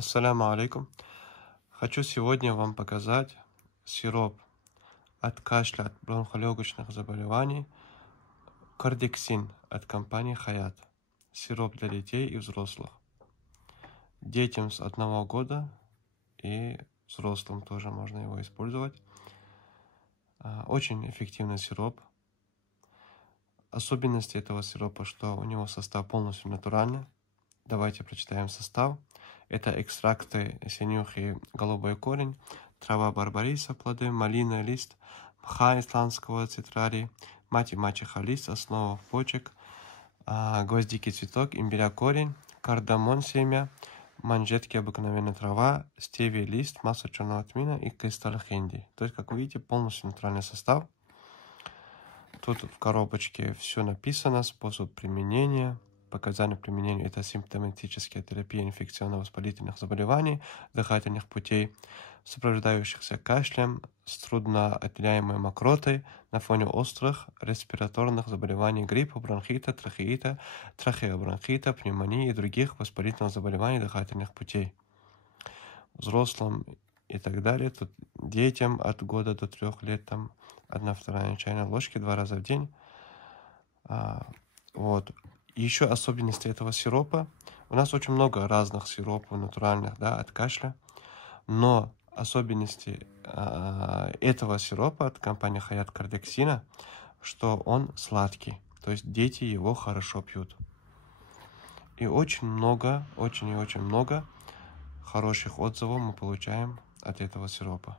Ассаляму алейкум. Хочу сегодня вам показать сироп от кашля, от бронхолегочных заболеваний Кардексин от компании Хаят. Сироп для детей и взрослых. Детям с 1 года и взрослым тоже можно его использовать. Очень эффективный сироп. Особенность этого сиропа, что у него состав полностью натуральный. Давайте прочитаем состав. Это экстракты синюхи, голубой корень, трава барбариса, плоды, малина, лист, мха исландского цитрарий, мать и мачеха лист, основа почек, гвоздики цветок, имбиря корень, кардамон семя, манжетки обыкновенная трава, стевия лист, масса черного тмина и кристалл хенди. То есть, как вы видите, полностью натуральный состав. Тут в коробочке все написано, способ применения. Показания применения — это симптоматическая терапия инфекционно-воспалительных заболеваний, дыхательных путей, сопровождающихся кашлем, с трудноотделяемой мокротой на фоне острых респираторных заболеваний гриппа, бронхита, трахеита, трахеобронхита, пневмонии и других воспалительных заболеваний дыхательных путей. Взрослым и так далее. Тут детям от года до 3 лет, там 1/2 чайной ложки 2 раза в день. Вот. Еще особенности этого сиропа. У нас очень много разных сиропов натуральных, да, от кашля. Но особенности этого сиропа от компании Хаят Кардексина, что он сладкий. То есть дети его хорошо пьют. И очень много, очень и очень много хороших отзывов мы получаем от этого сиропа.